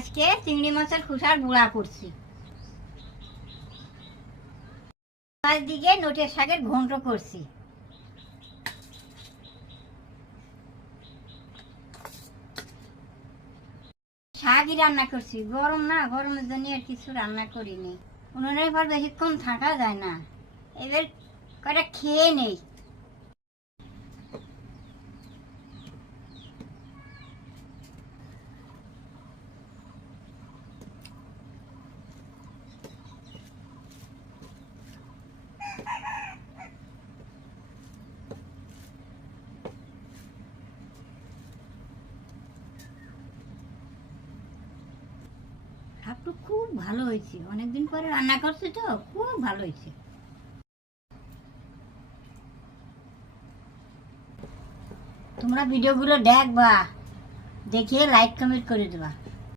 আজকে চিংড়ি মাছের খোসার গুঁড়া করছি। পাঁচ দিকে নোটের শাকের ঘন্ট করছি। শাকই রান্না করছি, গরম না, গরমের জন্য আর কিছু রান্না করিনি। উনুনের পর বেশিক্ষণ থাকা যায় না, এবার কয়টা খেয়ে নেই। শাকটা খুব ভালো হয়েছে, অনেকদিন পরে রান্না করছি তো, খুব ভালো হয়েছে। তোমরা ভিডিওগুলো দেখবা, দেখে লাইক কমেন্ট করে দেবা।